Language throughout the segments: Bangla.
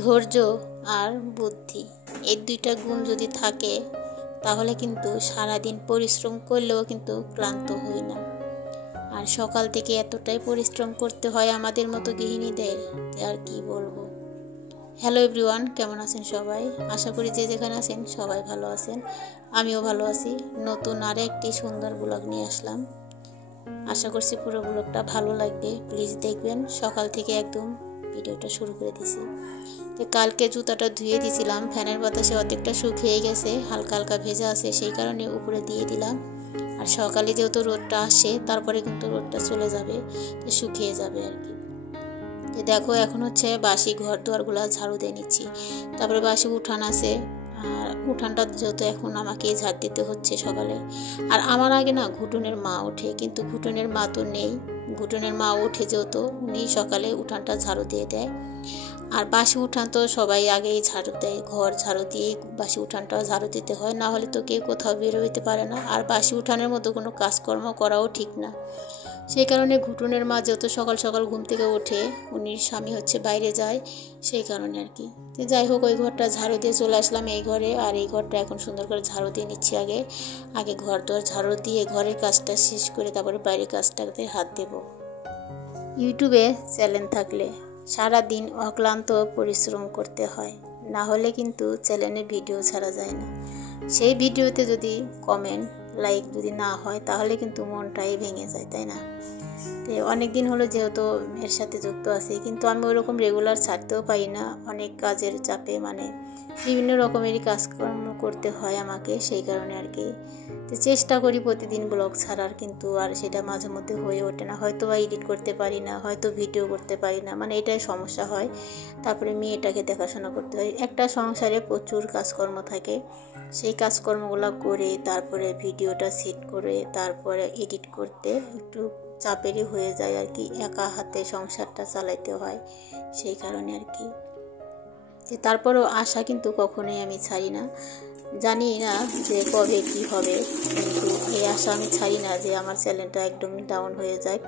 ধৈর্য আর বুদ্ধি, এই দুইটা গুণ যদি থাকে তাহলে কিন্তু সারাদিন পরিশ্রম করলেও কিন্তু ক্লান্ত হই না। আর সকাল থেকে এতটাই পরিশ্রম করতে হয় আমাদের মতো গৃহিণীদের, আর কি বলবো। হ্যালো এভরিওয়ান, কেমন আছেন সবাই? আশা করি যে যেখানে আছেন সবাই ভালো আছেন, আমিও ভালো আছি। নতুন আর একটি সুন্দর ব্লগ নিয়ে আসলাম। আশা করছি পুরো ব্লগটা ভালো লাগবে, প্লিজ দেখবেন। সকাল থেকে একদম ভিডিওটা শুরু করে দিছি। তো কালকে জুতাটা ধুয়ে দিয়েছিলাম, ফ্যানের বাতাসে অর্ধেকটা শুকিয়ে গেছে, হালকা হালকা ভেজা আছে, সেই কারণে উপরে দিয়ে দিলাম। আর সকালে যেহেতু রোদটা আসে, তারপরে কিন্তু রোদটা চলে যাবে, তো শুকিয়ে যাবে আর কি। তো দেখো এখন হচ্ছে বাসি ঘর দুয়ারগুলো ঝাড়ু দিয়ে নিচ্ছি। তারপরে বাসি উঠান আছে, আর উঠানটা যেহেতু এখন আমাকে ঝাড় দিতে হচ্ছে সকালে। আর আমার আগে না ঘুটুনের মা ওঠে, কিন্তু ঘুটুনের মা তো নেই। ঘুটুনের মা ওঠে যেহেতু, উনি সকালে উঠানটা ঝাড়ু দিয়ে দেয়। আর বাসি উঠান তো সবাই আগেই ঝাড়ু দেয়, ঘর ঝাড়ু দিয়ে বাসি উঠানটাও ঝাড়ু দিতে হয়, না হলে তো কেউ কোথাও বেরোতে পারে না। আর বাসি উঠানের মতো কোনো কাজকর্ম করাও ঠিক না। সেই কারণে ঘুটুনের মা যত সকাল সকাল ঘুম থেকে ওঠে, উনির স্বামী হচ্ছে বাইরে যায়, সেই কারণে আর কি। তো যাই হোক, ওই ঘরটা ঝাড়ু দিয়ে চলে আসলাম এই ঘরে। আর এই ঘরটা এখন সুন্দর করে ঝাড়ু দিয়ে নিচ্ছি। আগে ঘর দর ঝাড়ু দিয়ে ঘরের কাজটা শেষ করে তারপরে বাইরের কাজটাতে হাত দেব। ইউটিউবে চ্যানেল থাকলে সারা দিন অক্লান্ত পরিশ্রম করতে হয়, না হলে কিন্তু চ্যানেলে ভিডিও ছাড়া যায় না। সেই ভিডিওতে যদি কমেন্ট লাইক যদি না হয়, তাহলে কিন্তু মনটাই ভেঙে যায়, তাই না? তো অনেক দিন হলো যেহেতু এর সাথে যুক্ত আছি, কিন্তু আমি ওরকম রেগুলার ছাড়তেও পারি না, অনেক কাজের চাপে, মানে বিভিন্ন রকমেরই কাজকর্ম করতে হয় আমাকে, সেই কারণে আর কি। তো চেষ্টা করি প্রতিদিন ব্লগ ছাড়ার, কিন্তু আর সেটা মাঝে মধ্যে হয়ে ওঠে না, হয়তো বা এডিট করতে পারি না, হয়তো ভিডিও করতে পারি না, মানে এটাই সমস্যা হয়। তারপরে মেয়েটাকে দেখাশোনা করতে হয়, একটা সংসারে প্রচুর কাজকর্ম থাকে, সেই কাজকর্মগুলো করে তারপরে ভিডিওটা সেট করে তারপরে এডিট করতে একটু চাপেরই হয়ে যায় আর কি। একা হাতে সংসারটা চালাইতে হয়, সেই কারণে আর কি। তারপরও আশা কিন্তু কখনোই আমি ছাড়ি না। জানি না যে কবে কি হবে, কিন্তু এই আশা আমি ছাড়ি না যে আমার চ্যানেলটা একদমই ডাউন হয়ে যায়।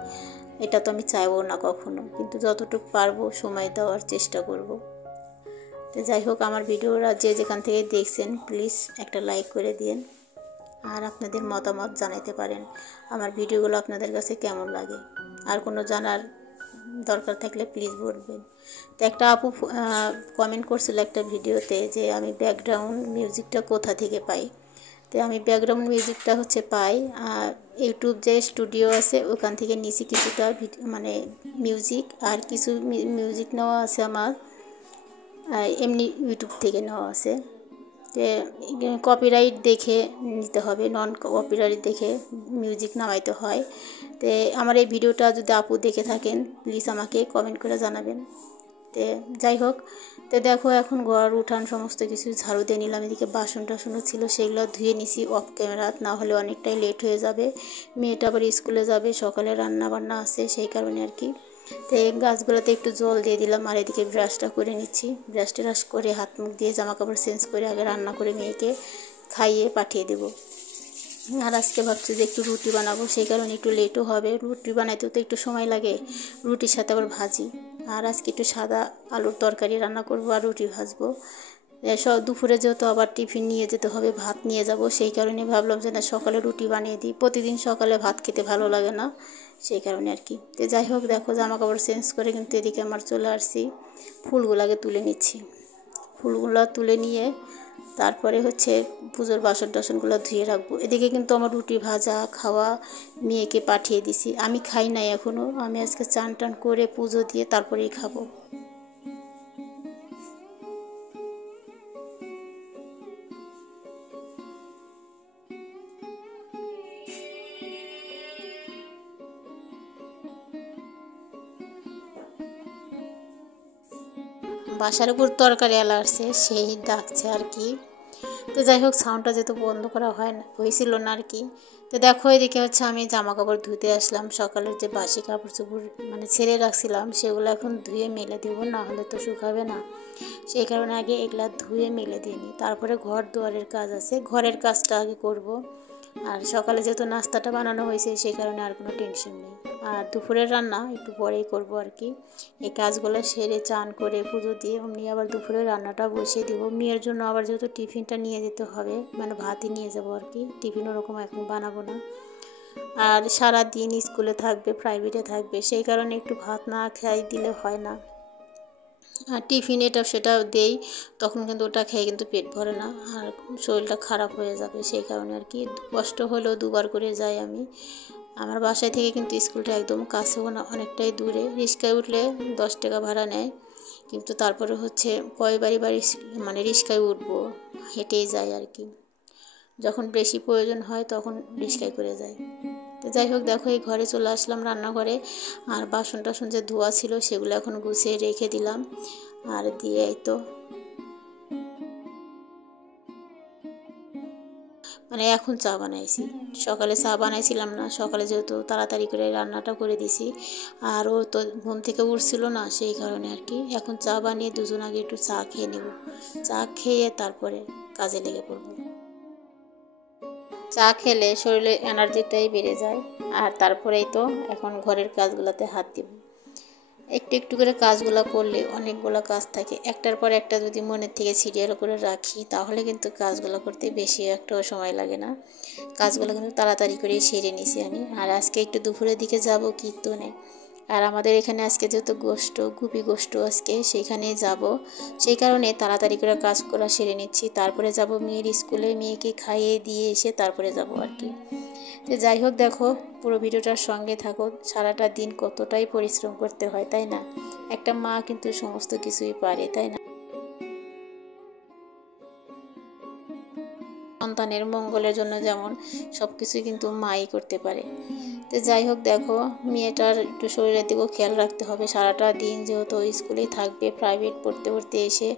এটা তো আমি চাইবো না কখনো, কিন্তু যতটুকু পারবো সময় দেওয়ার চেষ্টা করব। তো যাই হোক, আমার ভিডিওটা যে যেখান থেকে দেখছেন প্লিজ একটা লাইক করে দিন, আর আপনাদের মতামত জানাতে পারেন আমার ভিডিওগুলো আপনাদের কাছে কেমন লাগে। আর কোনো জানার দরকার থাকলে প্লিজ বলবেন। তো একটা আপু কমেন্ট করছিল একটা ভিডিওতে যে আমি ব্যাকগ্রাউন্ড মিউজিকটা কোথা থেকে পাই। তো আমি ব্যাকগ্রাউন্ড মিউজিকটা হচ্ছে পাই ইউটিউব যে স্টুডিও আছে ওখান থেকে নিচে কিছুটা মানে মিউজিক, আর কিছু মিউজিক নেওয়া আছে আমার এমনি ইউটিউব থেকে নেওয়া আছে। যে কপিরাইট দেখে নিতে হবে, নন কপিরাইট দেখে মিউজিক নামাইতে হয়। তো আমার এই ভিডিওটা যদি আপু দেখে থাকেন প্লিজ আমাকে কমেন্ট করে জানাবেন। তো যাই হোক, তো দেখো এখন ঘর উঠান সমস্ত কিছু ঝাড়ু দিয়ে নিলাম। এদিকে বাসন টাসনও ছিল, সেগুলো ধুয়ে নিছি অফ ক্যামেরা, না হলে অনেকটাই লেট হয়ে যাবে। মেয়েটা আবার স্কুলে যাবে, সকালে রান্না বান্না আছে, সেই কারণে আর কি। তো এই গাছগুলোতে একটু জল দিয়ে দিলাম। আর এদিকে ব্রাশটা করে নিচ্ছি, ব্রাশ ট্রাশ করে হাত মুখ দিয়ে জামা কাপড় চেঞ্জ করে আগে রান্না করে মেয়েকে খাইয়ে পাঠিয়ে দেবো। আর আজকে ভাবছি যে একটু রুটি বানাবো, সেই কারণে একটু লেটও হবে। রুটি বানাইতেও তো একটু সময় লাগে, রুটির সাথে আবার ভাজি। আর আজকে একটু সাদা আলুর তরকারি রান্না করবো আর রুটি ভাজবো। সব দুপুরে যেহেতু আবার টিফিন নিয়ে যেতে হবে, ভাত নিয়ে যাব, সেই কারণে ভাবলাম যে না সকালে রুটি বানিয়ে দিই। প্রতিদিন সকালে ভাত খেতে ভালো লাগে না, সেই কারণে আর কি। তো যাই হোক, দেখো জামা কাপড় চেঞ্জ করে কিন্তু এদিকে আমার চলে আসছি, ফুলগুলোকে তুলে নিচ্ছি। ফুলগুলো তুলে নিয়ে তারপরে হচ্ছে পুজোর বাসন টাসনগুলো ধুয়ে রাখবো। এদিকে কিন্তু আমার রুটি ভাজা খাওয়া মেয়েকে পাঠিয়ে দিছি, আমি খাই নাই এখনও। আমি আজকে চান টান করে পুজো দিয়ে তারপরেই খাবো। বাসার উপর তরকারি আলা আসছে, সেই ডাকছে আর কি। তো যাই হোক, সাউন্ডটা যেহেতু বন্ধ করা হয়েছিল না আর কি। তো দেখো এদিকে হচ্ছে আমি জামা কাপড় ধুতে আসলাম। সকালের যে বাসি কাপড় চোপড় মানে ছেড়ে রাখছিলাম সেগুলো এখন ধুয়ে মেলে দিব, না হলে তো শুকাবে না, সেই কারণে আগে এগুলা ধুয়ে মেলে দিয়ে নিই। তারপরে ঘর দুয়ারের কাজ আছে, ঘরের কাজটা আগে করব। আর সকালে যেহেতু নাস্তাটা বানানো হয়েছে সেই কারণে আর কোনো টেনশন নেই। আর দুপুরের রান্না একটু পরেই করব আর কি। এই কাজগুলো সেরে চান করে পুজো দিয়ে অমনি আবার দুপুরের রান্নাটা বসিয়ে দেবো। মেয়ের জন্য আবার যেহেতু টিফিনটা নিয়ে যেতে হবে, মানে ভাতই নিয়ে যাবো আর কি, টিফিন ওরকম এখন বানাবো না। আর সারা দিন স্কুলে থাকবে, প্রাইভেটে থাকবে, সেই কারণে একটু ভাত না খাই দিলে হয় না। আর টিফিন এটা সেটা দেই, তখন কিন্তু ওটা খেয়ে কিন্তু পেট ভরে না, আর শরীরটা খারাপ হয়ে যাবে, সেই কারণে আর কি কষ্ট হলেও দুবার করে যাই আমি। আমার বাসায় থেকে কিন্তু স্কুলটা একদম কাছেও না, অনেকটাই দূরে। রিক্সায় উঠলে 10 টাকা ভাড়া নেয়, কিন্তু তারপরে হচ্ছে কয়বারই মানে রিক্সায় উঠবো, হেঁটেই যাই আর কি। যখন বেশি প্রয়োজন হয় তখন রিক্সায় করে যাই। তো যাই হোক, দেখো এই ঘরে চলে আসলাম, রান্নাঘরে। আর বাসন টাসন যে ধোয়া ছিল সেগুলো এখন গুছিয়ে রেখে দিলাম। আর দিয়ে এই তো মানে এখন চা বানাইছি। সকালে চা বানাইছিলাম না, সকালে যেহেতু তাড়াতাড়ি করে রান্নাটা করে দিছি, আর ও তো ঘুম থেকে উঠছিল না, সেই কারণে আর কি। এখন চা বানিয়ে দুজন আগে একটু চা খেয়ে নেব, চা খেয়ে তারপরে কাজে লেগে পড়বো। চা খেলে শরীরে এনার্জিটাই বেড়ে যায়। আর তারপরেই তো এখন ঘরের কাজগুলোতে হাত দিব। একটু একটু করে কাজগুলো করলে অনেকগুলো কাজ থাকে, একটার পর একটা যদি মনের থেকে সিরিয়াল করে রাখি তাহলে কিন্তু কাজগুলো করতে বেশি একটাও সময় লাগে না। কাজগুলো কিন্তু তাড়াতাড়ি করেই সেরে নিছি আমি। আর আজকে একটু দুপুরের দিকে যাব কীর্তনে। আর আমাদের এখানে আজকে যেহেতু গোষ্ঠ, গুপি গোষ্ঠ আজকে, সেইখানেই যাব। সেই কারণে তাড়াতাড়ি করে কাজ করা সেরে নিচ্ছি, তারপরে যাব মেয়ের স্কুলে, মেয়েকে খাইয়ে দিয়ে এসে তারপরে যাব আর কি। তো যাই হোক, দেখো পুরো ভিডিওটার সঙ্গে থাকো। সারাটা দিন কতটাই পরিশ্রম করতে হয়, তাই না? একটা মা কিন্তু সমস্ত কিছুই পারে, তাই না? সন্তানের মঙ্গলের জন্য যেমন সব কিছুই কিন্তু মাই করতে পারে। তো যাই হোক, দেখো মেয়েটার একটু শরীরের দিকেও খেয়াল রাখতে হবে। সারাটা দিন যেহেতু স্কুলেই থাকবে, প্রাইভেট পড়তে পড়তে এসে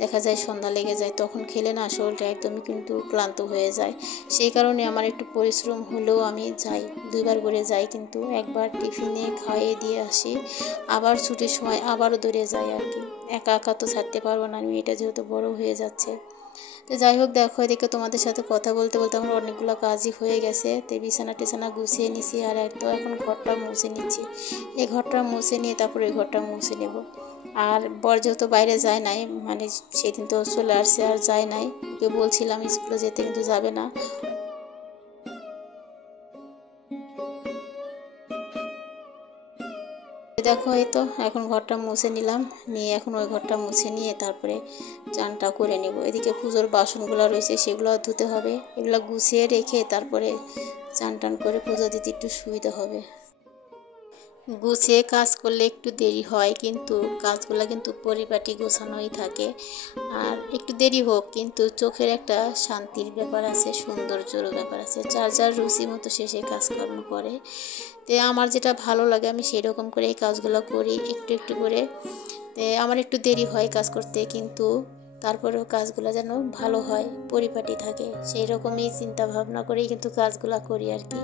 দেখা যায় সন্ধ্যা লেগে যায়, তখন খেলে না শরীরটা একদমই কিন্তু ক্লান্ত হয়ে যায়। সেই কারণে আমার একটু পরিশ্রম হলেও আমি যাই, 2বার করে যাই, কিন্তু একবার টিফিনে খাইয়ে দিয়ে আসি, আবার ছুটির সময় আবারও দৌড়ে যাই আর কি। একা একা তো ছাড়তে পারবো না, মেয়েটা যেহেতু বড় হয়ে যাচ্ছে। তো যাই হোক, দেখো এদিকে তোমাদের সাথে কথা বলতে বলতে আমার অনেকগুলো কাজই হয়ে গেছে। তো বিছানা টিছানা গুছিয়ে নিছি, আর একদম এখন ঘরটা মুছে নিচ্ছি। এই ঘরটা মুছে নিয়ে তারপরে এই ঘরটা মুছে নেব। আর বর যেহেতু বাইরে যায় নাই, মানে সেদিন তো চলে আসছে, আর যায় নাই। ওকে বলছিলাম স্কুলে যেতে, কিন্তু যাবে না। দেখো এই তো এখন ঘরটা মুছে নিলাম, নিয়ে এখন ওই ঘরটা মুছে নিয়ে তারপরে চানটা করে নেব। এদিকে পুজোর বাসনগুলো রয়েছে, সেগুলো ধুতে হবে। এগুলো গুছিয়ে রেখে তারপরে চান টান করে পুজো দিতে একটু সুবিধা হবে। গুছিয়ে কাজ করলে একটু দেরি হয়, কিন্তু কাজগুলো কিন্তু পরিপাটি গোছানোই থাকে। আর একটু দেরি হোক, কিন্তু চোখের একটা শান্তির ব্যাপার আছে, সৌন্দর্যের ব্যাপার আছে। যার যার রুচি মতো সে সেই কাজকর্ম করে। তো আমার যেটা ভালো লাগে আমি সেই রকম করে এই কাজগুলো করি একটু একটু করে। তো আমার একটু দেরি হয় কাজ করতে, কিন্তু তারপরেও কাজগুলো যেন ভালো হয়, পরিপাটি থাকে, সেই রকমই চিন্তা ভাবনা করেই কিন্তু কাজগুলো করি আর কি।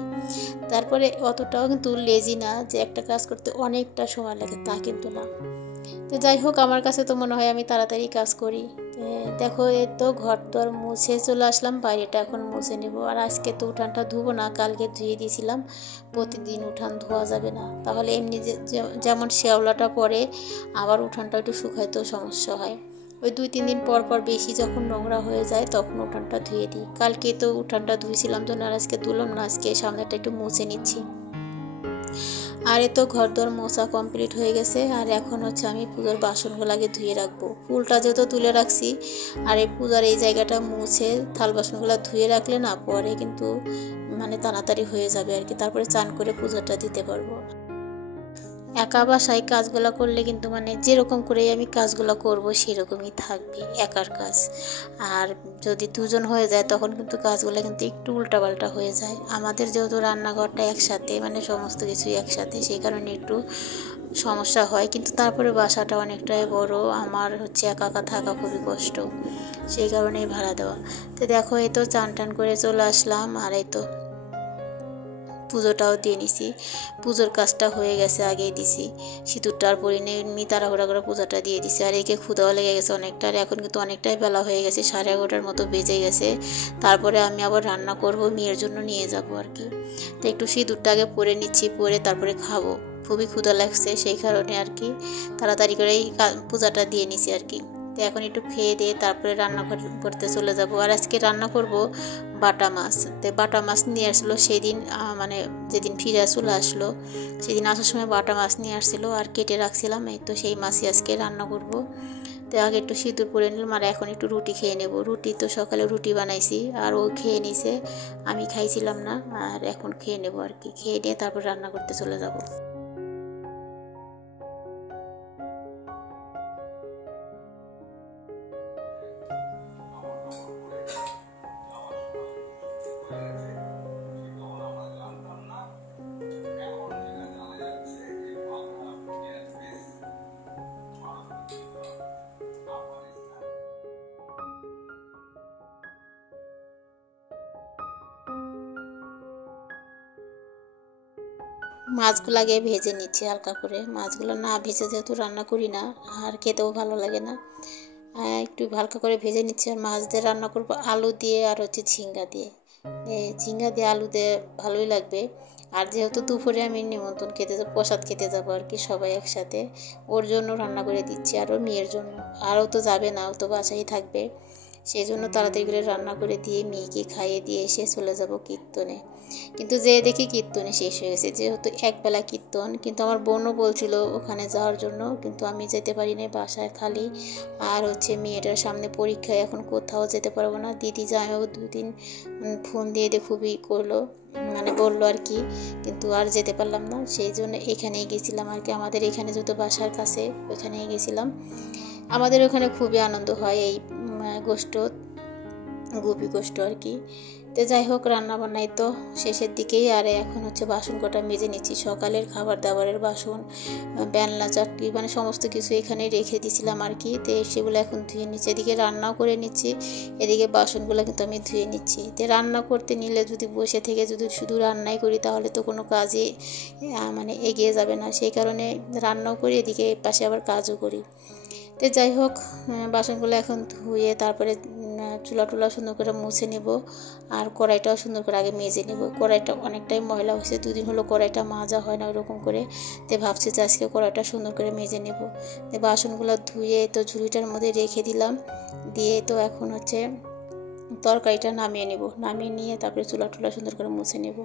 তারপরে অতটাও কিন্তু লেজি না যে একটা কাজ করতে অনেকটা সময় লাগে, তা কিন্তু না। তো যাই হোক, আমার কাছে তো মনে হয় আমি তাড়াতাড়ি কাজ করি। দেখো এই তো ঘর দর মুছে চলে আসলাম, বাইরেটা এখন মুছে নেব। আর আজকে তো উঠানটা ধুবো না, কালকে ধুয়ে দিয়েছিলাম। প্রতিদিন উঠান ধোয়া যাবে না, তাহলে এমনি যেমন শ্যাওলাটা পড়ে, আবার উঠানটা একটু শুকাইতেও সমস্যা হয়। ওই 2-3 দিন পর পর বেশি যখন নোংরা হয়ে যায় তখন উঠানটা ধুয়ে দিই। কালকে তো উঠানটা ধুয়েছিলাম তো, আর আজকে ধুলাম না, আজকে সামনেটা একটু মুছে নিচ্ছি। আর এ তো ঘর দর মোছা কমপ্লিট হয়ে গেছে। আর এখন হচ্ছে আমি পুজোর বাসনগুলো আগে ধুয়ে রাখবো। ফুলটা যেহেতু তুলে রাখছি, আর এই পূজার এই জায়গাটা মুছে থাল বাসনগুলো ধুয়ে রাখলে না পরে কিন্তু মানে তাড়াতাড়ি হয়ে যাবে আর কি। তারপরে চান করে পুজোটা দিতে পারবো। একা বাসায় কাজগুলো করলে কিন্তু মানে যেরকম করেই আমি কাজগুলো করব সেরকমই থাকবে একার কাজ। আর যদি দুজন হয়ে যায় তখন কিন্তু কাজগুলো কিন্তু একটু উল্টাপাল্টা হয়ে যায়। আমাদের যেহেতু রান্নাঘরটা একসাথে, মানে সমস্ত কিছুই একসাথে, সেই কারণে একটু সমস্যা হয়। কিন্তু তারপরে বাসাটা অনেকটাই বড়, আমার হচ্ছে একা একা থাকা খুবই কষ্ট, সেই কারণেই ভাড়া দেওয়া। তো দেখো এই তো চান টান করে চলে আসলাম। আর এই তো পুজোটাও দিয়ে নিছি। পুজোর কাজটা হয়ে গেছে, আগেই দিছি। সিঁদুরটার পরে এমনি তাড়াহুড়া করে পূজাটা দিয়ে দিছি। আর একে ক্ষুধাও লেগে গেছে অনেকটা, আর এখন কিন্তু অনেকটাই বেলা হয়ে গেছে, 11:30টার মতো বেজে গেছে। তারপরে আমি আবার রান্না করব, মেয়ের জন্য নিয়ে যাব আর কি। তো একটু সিঁদুরটা আগে পরে নিচ্ছি, পরে তারপরে খাবো। খুবই ক্ষুধা লাগছে, সেই কারণে আর কি তাড়াতাড়ি করেই পূজাটা দিয়ে নিছি আর কি। তো এখন একটু খেয়ে দিয়ে তারপরে রান্না করতে চলে যাব। আর আজকে রান্না করব বাটা মাছ। তো বাটা মাছ নিয়ে আসলো সেদিন, মানে যেদিন ফিরে চলে আসলো সেদিন আসার সময় বাটা মাছ নিয়ে আসছিলো আর কেটে রাখছিলাম। এই তো সেই মাছই আজকে রান্না করব। তো আগে একটু সিঁদুর পরে নিলাম, আর এখন একটু রুটি খেয়ে নেব। রুটি তো সকালে রুটি বানাইছি, আর ও খেয়ে নিছে, আমি খাইছিলাম না। আর এখন খেয়ে নেব আর কি, খেয়ে নিয়ে তারপর রান্না করতে চলে যাব। মাছগুলো আগে ভেজে নিচ্ছি হালকা করে। মাছগুলো না ভেজে যেহেতু রান্না করি না, আর খেতেও ভালো লাগে না, একটু হালকা করে ভেজে নিচ্ছি। আর মাছ দিয়ে রান্না করবো আলু দিয়ে আর হচ্ছে ঝিঙ্গা দিয়ে। ঝিঙ্গা দিয়ে আলু দিয়ে ভালোই লাগবে। আর যেহেতু দুপুরে আমি নিমন্ত্রণ খেতে যাবো, প্রসাদ খেতে যাবো আর কি, সবাই একসাথে, ওর জন্য রান্না করে দিচ্ছি, আর ওর মেয়ের জন্য। আরও তো যাবে না, ও তো বাসায় থাকবে। সেই জন্য তাড়াতাড়ি করে রান্না করে দিয়ে মেয়েকে খাইয়ে দিয়ে এসে চলে যাব কীর্তনে। কিন্তু যে দেখি কীর্তনে শেষ হয়ে গেছে, যেহেতু একবেলা কীর্তন। কিন্তু আমার বোনও বলছিল ওখানে যাওয়ার জন্য, কিন্তু আমি যেতে পারি না, বাসায় খালি। আর হচ্ছে মেয়েটার সামনে পরীক্ষায়, এখন কোথাও যেতে পারবো না। দিদি জামাইও 2 দিন ফোন দিয়ে খুবই করলো, মানে বললো আর কি, কিন্তু আর যেতে পারলাম না। সেই জন্য এখানেই গেছিলাম আর কি, আমাদের এখানে যেহেতু বাসার কাছে, ওইখানেই গেছিলাম। আমাদের ওখানে খুবই আনন্দ হয় এই গোষ্ঠ, গোপী গোষ্ঠ আর কি। তো যাই হোক, রান্না বান্নাই তো শেষের দিকেই। আর এখন হচ্ছে বাসন কটা মেজে নিচ্ছি, সকালের খাবার দাবারের বাসন, বেলনা চাটকি, মানে সমস্ত কিছু এখানে রেখে দিয়েছিলাম আর কি। তো সেগুলো এখন ধুয়ে নিচ্ছি, এদিকে রান্নাও করে নিচ্ছি, এদিকে বাসনগুলো কিন্তু আমি ধুয়ে নিচ্ছি। তো রান্না করতে নিলে যদি বসে থেকে যদি শুধু রান্নাই করি, তাহলে তো কোনো কাজই মানে এগিয়ে যাবে না। সেই কারণে রান্নাও করি, এদিকে পাশে আবার কাজও করি। তো যাই হোক, বাসনগুলো এখন ধুয়ে তারপরে চুলা টুলা সুন্দর করে মুছে নেব। আর কড়াইটাও সুন্দর করে আগে মেজে নেব। কড়াইটা অনেকটাই ময়লা হয়েছে, 2 দিন হলো কড়াইটা মাজা হয় না ওরকম করে। তো ভাবছি যে আজকে কড়াইটা সুন্দর করে মেজে নেব। তো বাসনগুলো ধুয়ে তো ঝুড়িটার মধ্যে রেখে দিলাম, দিয়ে তো এখন হচ্ছে তরকারিটা নামিয়ে নেব। নামিয়ে নিয়ে তারপরে চুলা টুলা সুন্দর করে মুছে নেব।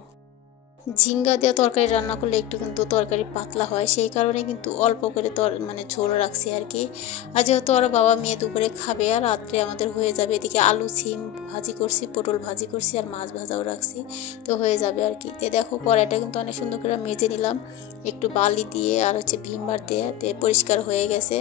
ঝিঙ্গা দিয়ে তরকারি রান্না করলে একটু কিন্তু তরকারি পাতলা হয়, সেই কারণে কিন্তু অল্প করে মানে ঝোল রাখছি আর কি। আর যেহেতু ওরা বাবা মেয়ে দুপুরে খাবে, আর রাত্রে আমাদের হয়ে যাবে। এদিকে আলু সিম ভাজি করছি, পটল ভাজি করছি, আর মাছ ভাজাও রাখছি, তো হয়ে যাবে আর কি। তো দেখো কড়াইটা কিন্তু অনেক সুন্দর করে মেজে নিলাম, একটু বালি দিয়ে আর হচ্ছে ভিমবার দিয়ে, তো পরিষ্কার হয়ে গেছে।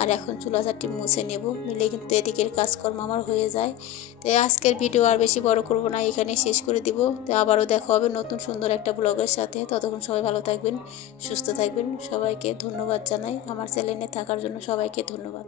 আর এখন চুলা চারটি মুছে নেব, নিলে কিন্তু এদিকের কাজকর্ম আমার হয়ে যায়। তো আজকের ভিডিও আর বেশি বড় করব না, এখানে শেষ করে দিব। তো আবারও দেখা হবে নতুন সুন্দর একটা ব্লগের সাথে। ততক্ষণ সবাই ভালো থাকবেন, সুস্থ থাকবেন। সবাইকে ধন্যবাদ জানাই, আমার চ্যানেলে থাকার জন্য সবাইকে ধন্যবাদ।